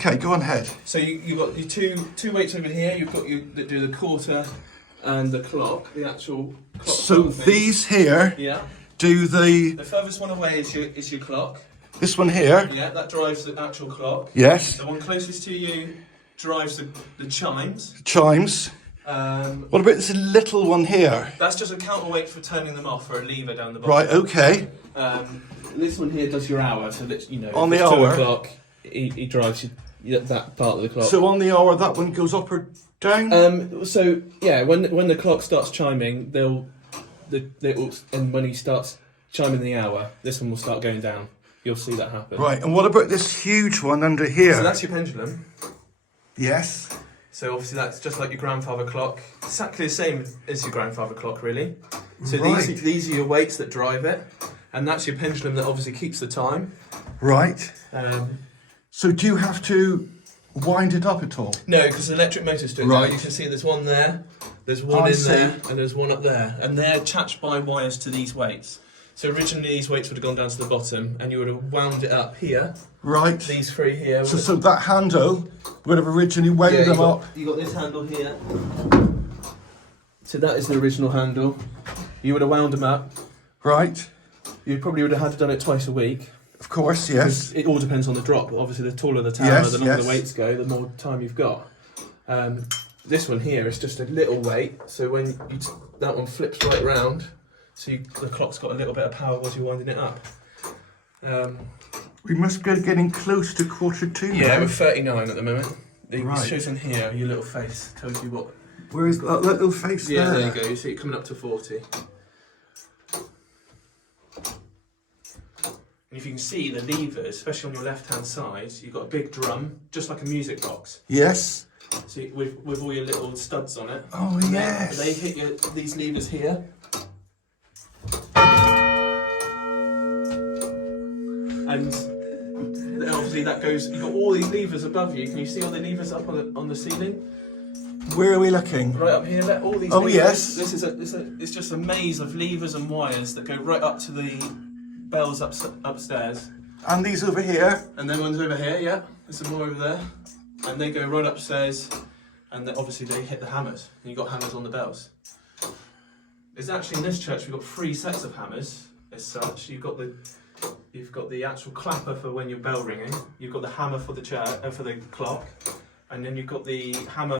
Okay, go on ahead. So you've got your two weights over here. You've got your that do the quarter and the clock, the actual clock. So these here do the furthest one away is your clock. This one here? Yeah, that drives the actual clock. Yes. The one closest to you drives the chimes. Chimes. What about this little one here? That's just a counterweight for turning them off, or a lever down the bottom. Right, okay. This one here does your hour, so that, you know, on the if it's hour 2 o'clock, he drives that part of the clock. So on the hour, that one goes up or down? So yeah, when the clock starts chiming, and when he starts chiming the hour, this one will start going down. You'll see that happen. Right, and what about this huge one under here? So that's your pendulum. Yes. So obviously that's just like your grandfather clock. Exactly the same as your grandfather clock, really. So right. these are your weights that drive it, and that's your pendulum that obviously keeps the time. Right. So do you have to wind it up at all? No, because the electric motors do it. Right. You can see there's one there, there's one there, and there's one up there. And they're attached by wires to these weights. So originally these weights would have gone down to the bottom, and you would have wound it up here. Right. These three here. So that handle would have originally wound them up. You got this handle here. So that is the original handle. You would have wound them up. Right. You probably would have had to done it twice a week. Of course, yes. It all depends on the drop. Obviously, the taller the tower, the longer the weights go, the more time you've got. This one here is just a little weight, so when that one flips right round, so the clock's got a little bit of power while you're winding it up. We must be getting close to 1:45 now. Yeah, we're 39 at the moment. It Right. shows in here, your little face tells you what. Where is that little face there? Yeah, there you go. You see it coming up to 40. And if you can see the levers, especially on your left-hand side, you've got a big drum, just like a music box. Yes. So with all your little studs on it. Oh, yes. They hit these levers here. And obviously that goes, you've got all these levers above you. Can you see all the levers up on the ceiling? Where are we looking? Right up here, all these oh, levers. Yes. This is it's just a maze of levers and wires that go right up to the bells upstairs. And these over here? And then one's over here, yeah. There's some more over there. And they go right upstairs, and then obviously they hit the hammers. And you've got hammers on the bells. It's actually in this church we've got 3 sets of hammers as such. You've got the actual clapper for when your bell ringing. You've got the hammer for the for the clock, and then you've got the hammer